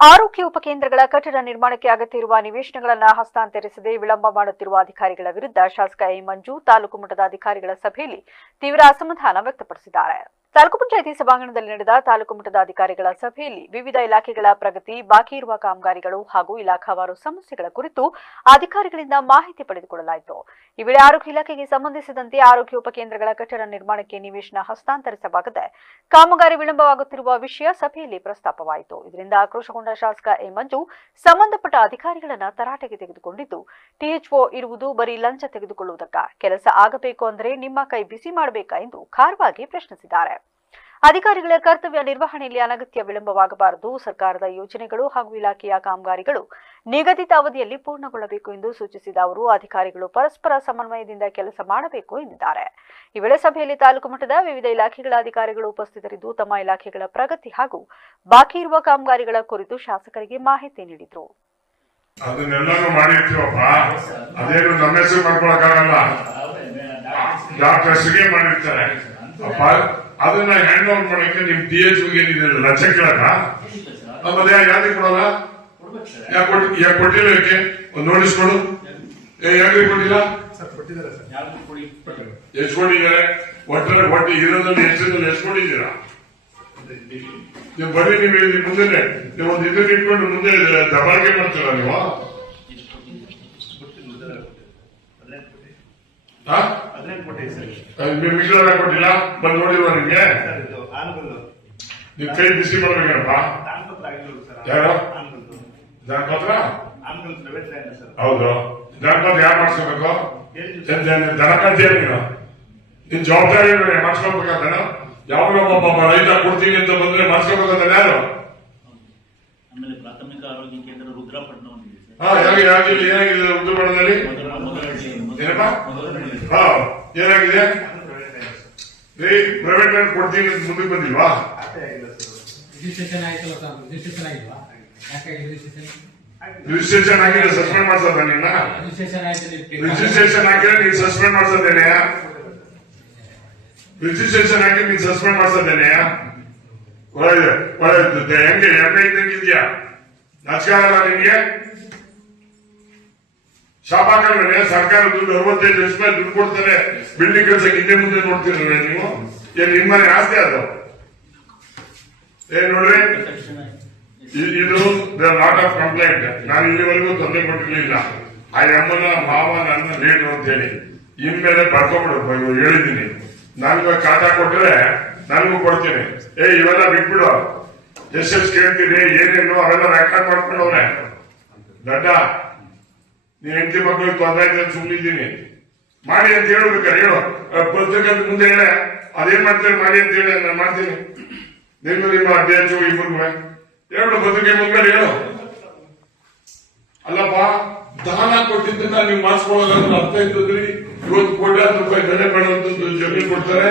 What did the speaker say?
ಆರೋಗ್ಯ ಉಪಕೇಂದ್ರಗಳ ಕಟ್ಟಡ ನಿರ್ಮಾಣಕ್ಕೆ ಅಗತ್ಯ ಇರುವ ನಿವೇಶನಗಳನ್ನು ಹಸ್ತಾಂತರಿಸದೆ ವಿಳಂಬ ಮಾಡುತ್ತಿರುವ ಅಧಿಕಾರಿಗಳ ವಿರುದ್ಧ ಶಾಸಕ ಎ ಮಂಜು ತಾಲೂಕು ಮಟ್ಟದ ಅಧಿಕಾರಿಗಳ ಸಭೆಯಲ್ಲಿ ತೀವ್ರ ಅಸಮಾಧಾನ ವ್ಯಕ್ತಪಡಿಸಿದ್ದಾರೆ. ತಾಲೂಕು ಪಂಚಾಯಿತಿ ಸಭಾಂಗಣದಲ್ಲಿ ನಡೆದ ತಾಲೂಕು ಮಟ್ಟದ ಅಧಿಕಾರಿಗಳ ಸಭೆಯಲ್ಲಿ ವಿವಿಧ ಇಲಾಖೆಗಳ ಪ್ರಗತಿ, ಬಾಕಿ ಇರುವ ಕಾಮಗಾರಿಗಳು ಹಾಗೂ ಇಲಾಖಾವಾರು ಸಮಸ್ಯೆಗಳ ಕುರಿತು ಅಧಿಕಾರಿಗಳಿಂದ ಮಾಹಿತಿ ಪಡೆದುಕೊಳ್ಳಲಾಯಿತು. ಈ ವೇಳೆ ಆರೋಗ್ಯ ಇಲಾಖೆಗೆ ಸಂಬಂಧಿಸಿದಂತೆ ಆರೋಗ್ಯ ಉಪಕೇಂದ್ರಗಳ ಕಟ್ಟಡ ನಿರ್ಮಾಣಕ್ಕೆ ನಿವೇಶನ ಹಸ್ತಾಂತರಿಸವಾಗದೆ ಕಾಮಗಾರಿ ವಿಳಂಬವಾಗುತ್ತಿರುವ ವಿಷಯ ಸಭೆಯಲ್ಲಿ ಪ್ರಸ್ತಾಪವಾಯಿತು. ಇದರಿಂದ ಆಕ್ರೋಶಗೊಂಡ ಶಾಸಕ ಎ ಮಂಜು ಸಂಬಂಧಪಟ್ಟ ಅಧಿಕಾರಿಗಳನ್ನ ತರಾಟೆಗೆ ತೆಗೆದುಕೊಂಡಿದ್ದು, ಟಿಎಚ್ಒ ಇರುವುದು ಬರೀ ಲಂಚ ತೆಗೆದುಕೊಳ್ಳುವುದಕ್ಕ, ಕೆಲಸ ಆಗಬೇಕು ಅಂದರೆ ನಿಮ್ಮ ಕೈ ಬಿಸಿ ಮಾಡಬೇಕಾ ಎಂದು ಖಾರವಾಗಿ ಪ್ರಶ್ನಿಸಿದ್ದಾರೆ. ಅಧಿಕಾರಿಗಳ ಕರ್ತವ್ಯ ನಿರ್ವಹಣೆಯಲ್ಲಿ ಅನಗತ್ಯ ವಿಳಂಬವಾಗಬಾರದು. ಸರ್ಕಾರದ ಯೋಜನೆಗಳು ಹಾಗೂ ಇಲಾಖೆಯ ಕಾಮಗಾರಿಗಳು ನಿಗದಿತ ಅವಧಿಯಲ್ಲಿ ಪೂರ್ಣಗೊಳ್ಳಬೇಕು ಎಂದು ಸೂಚಿಸಿದ ಅವರು, ಅಧಿಕಾರಿಗಳು ಪರಸ್ಪರ ಸಮನ್ವಯದಿಂದ ಕೆಲಸ ಮಾಡಬೇಕು ಎಂದಿದ್ದಾರೆ. ಈ ವೇಳೆ ಸಭೆಯಲ್ಲಿ ತಾಲೂಕು ಮಟ್ಟದ ವಿವಿಧ ಇಲಾಖೆಗಳ ಅಧಿಕಾರಿಗಳು ಉಪಸ್ಥಿತರಿದ್ದು ತಮ್ಮ ಇಲಾಖೆಗಳ ಪ್ರಗತಿ ಹಾಗೂ ಬಾಕಿ ಇರುವ ಕಾಮಗಾರಿಗಳ ಕುರಿತು ಶಾಸಕರಿಗೆ ಮಾಹಿತಿ ನೀಡಿದರು. ಅದನ್ನೆಲ್ಲಾನು ಮಾಡಿರ್ತೀವಪ್ಪ, ಅದೇನು ನಮ್ಮ ಹೆಸರು ಮಾಡ್ಕೊಳಕ್ಕಾಗಲ್ಲ, ಡಾಕ್ಟರ್ ಹೆಸರಿಗೆ ಮಾಡಿರ್ತಾರೆ ಅಪ್ಪ. ಅದನ್ನ ಹ್ಯಾಂಡ್ ಓವರ್ ಮಾಡಕ್ಕೆ ನಿಮ್ ಟಿಎಚ್ ಏನಿದೆ ಲಂಚ ಕೇಳಕ ಮತ್ತೆ ಯಾಕೆ ಕೊಡಲ್ಲ? ಯಾಕೆ ಕೊಟ್ಟಿಲ್ಲ? ಯಾಕೆ ಒಂದು ನೋಟಿಸ್ ಕೊಡು. ಯಾಕೆ ಕೊಟ್ಟಿಲ್ಲ? ಎಷ್ಟು ಕೊಟ್ಟಿದ್ದಾರೆ? ಒಟ್ಟು ಇರೋದ್ರಲ್ಲಿ ಹೆಚ್ಚಿನಲ್ಲಿ ಎಷ್ಟು ಕೊಟ್ಟಿದ್ದೀರಾ? ನೀವು ಬರೀ ನೀವು ಮುಂದೆ ನೀವು ಒಂದು ಇದನ್ನ ಇಟ್ಕೊಂಡು ಮುಂದೆ ದಬಾಳಿಕೆ ಮಾಡ್ತೀರಾ ನೀವು? ಮಿಕ್ಲರ್ ಕೊಟ್ಟಿಲ್ಲ, ಬಂದು ನೋಡಿಲ್ವಾ ನಿಮ್ಗೆ? ನೀವು ಕೈ ಬಿಸಿ ಮಾಡ್ಬೇಕಪ್ಪ. ಯಾರು ಜಾನಪತ್ರ? ಹೌದು, ಜಾನಪತ್ರ ಯಾರು ಮಾಡಿಸ್ಕೋಬೇಕು? ದನ ಕಂತೀಯ ನೀನು? ನಿನ್ ಜವಾಬ್ದಾರಿ ಮಾಡಿಸ್ಕೋಬೇಕಂತ. ಯಾವಾಗ ಒಬ್ಬ ರೈತ ಕೊಡ್ತೀನಿ ಅಂತ ಬಂದ್ರೆ ಮಾಡಿಸ್ಕೋಬೇಕಂತ ಯಾರು? ಪ್ರಾಥಮಿಕ ಆರೋಗ್ಯ ಕೇಂದ್ರ ರುದ್ರಪಟ್ಟಣ ಏನಾಗಿದೆ ರುದ್ರಪಟ್ಟಣದಲ್ಲಿ? ಏನಪ್ಪಾ ಏನಾಗಿದೆ? ಪ್ರೈವೇಟ್ ಲೈನ್ ಕೊಡ್ತೀನಿ ಅಂತ ಮುಂದಕ್ಕೆ ಬಂದಿಲ್ವಾ? ರಿಜಿಸ್ಟ್ರೇಷನ್ ಆಗಿದೆ, ಸಸ್ಪೆಂಡ್ ಮಾಡ್ಸೋದ ನಿನ್ನ? ರಿಜಿಸ್ಟ್ರೇಷನ್ ಹಾಕಿದ್ರೆ ನೀನ್ ಸಸ್ಪೆಂಡ್ ಮಾಡ್ಸೋದೇನೆಯ? ರಿಜಿಸ್ಟ್ರೇಷನ್ ಹಾಕಿ ನೀನ್ ಸಸ್ಪೆಂಡ್ ಮಾಡ್ಸೋದೇನೆಯ? ಹೆಂಗೆ ಎಮ್ಮೆ ಇದ್ದಂಗಿದ್ಯಾ? ನಾಚಿಕಾಗಲ್ಲ ನಿನ್ಗೆ? ಶಾಪ್ ಹಾಕಲ್ವೇ? ಸರ್ಕಾರ ದುಡ್ಡು 65 ಲಕ್ಷ ರೂಪಾಯಿ ದುಡ್ಡು ಕೊಡ್ತಾರೆ ಬಿಲ್ಡಿಂಗ್ ಕೆಲಸಕ್ಕೆ. ಹಿಂದೆ ಮುಂದೆ ನೋಡ್ತೀರಲ್ವೇ ನೀವು? ಏನ್ ನಿಮ್ಮ ಮನೆ ಆಸ್ತಿ ಅದು? ಏನ್ ನೋಡ್ರಿ, ಇದು ಲಾಟ್ ಆಫ್ ಕಂಪ್ಲೇಂಟ್. ನಾನು ಇಲ್ಲಿವರೆಗೂ ತೊಂದರೆ ಕೊಟ್ಟಿರ್ಲಿಲ್ಲ. ಆ ಅಮ್ಮನ ಮಾವ ನನ್ನ ಲೇಟು ಅಂತ ಹೇಳಿ ಇನ್ಮೇಲೆ ಬರ್ಕೊಂಡ್ಬಿಡು. ಹೇಳಿದ್ದೀನಿ, ನನ್ಗೆ ಖಾತಾ ಕೊಟ್ರೆ ನನಗೂ ಕೊಡ್ತೀನಿ. ಇವೆಲ್ಲ ಬಿಟ್ಬಿಡು. ಎಷ್ಟು ಕೇಳ್ತೀನಿ ಏನೇನು ಅವೆಲ್ಲ ರೆಕಾರ್ಡ್ ಮಾಡ್ಕೊಂಡವ್ರೆ. ದಡ್ಡ, ನೀವ್ ಹೆಂಡತಿ ಮಕ್ಕಳಿಗೆ ತೊಂದರೆ ಆಯ್ತು ಅಂತ ಸುಮ್ಮನಿದ್ದೀನಿ. ಮಾಡಿ ಅಂತ ಹೇಳ್ಬೇಕಾರೆ ಹೇಳು. ಪತ್ರಿಕೆ ಮುಂದೆ ಹೇಳ ಅದೇನ್ ಮಾಡ್ತೀರಿ ಮಾಡಿ ಅಂತ ಹೇಳಿ ನಾನು ಮಾಡ್ತೀನಿ. ನಿಮ್ಮ ಅಧ್ಯಕ್ಷ ಇಬ್ಬರು ಎರಡು ಪತ್ರಿಕೆ ಮುಂದೆ ಹೇಳು. ಅಲ್ಲಪ್ಪ, ದಾನ ಕೊಟ್ಟಿದ್ದನ್ನ ನೀವು ಮಾಡಿಸ್ಕೊಳ್ಳೋದಂದ್ರೆ ಅರ್ಥ ಇದ್ದದ್ರಿ. ಇವತ್ತು ಕೋಟ್ಯಾಂತರ ರೂಪಾಯಿ ಬೆಲೆ ಕಾಣುವಂಥದ್ದು ಜಮೀನು ಕೊಡ್ತಾರೆ.